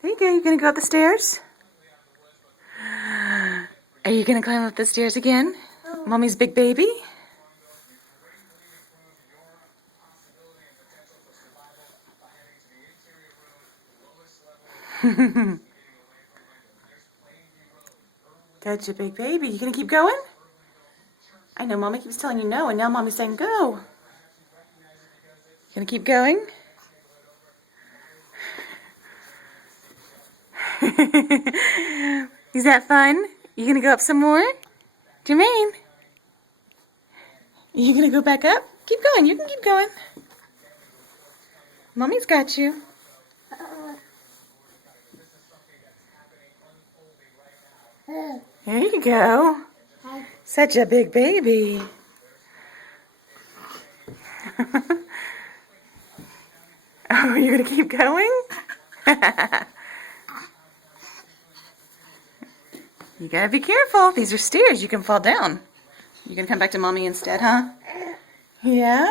There you go. You gonna go up the stairs? Are you gonna climb up the stairs again? Mommy's big baby? That's your big baby. You gonna keep going? I know Mommy keeps telling you no, and now Mommy's saying go. You gonna keep going? Is that fun? You gonna go up some more? Jermaine? You gonna go back up? Keep going. You can keep going. Mommy's got you. There you go. Such a big baby. Oh, you're gonna keep going? You gotta be careful. These are stairs. You can fall down. You gonna come back to Mommy instead, huh? Yeah?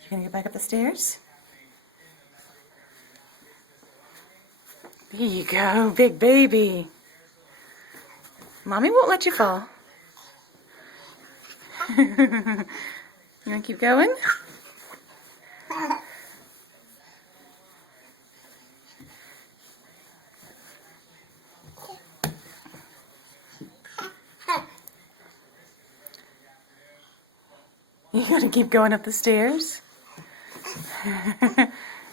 You gonna get back up the stairs? There you go, big baby. Mommy won't let you fall. You wanna keep going? You gotta keep going up the stairs.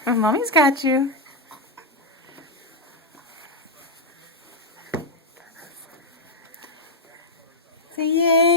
Well, Mommy's got you. Say yay.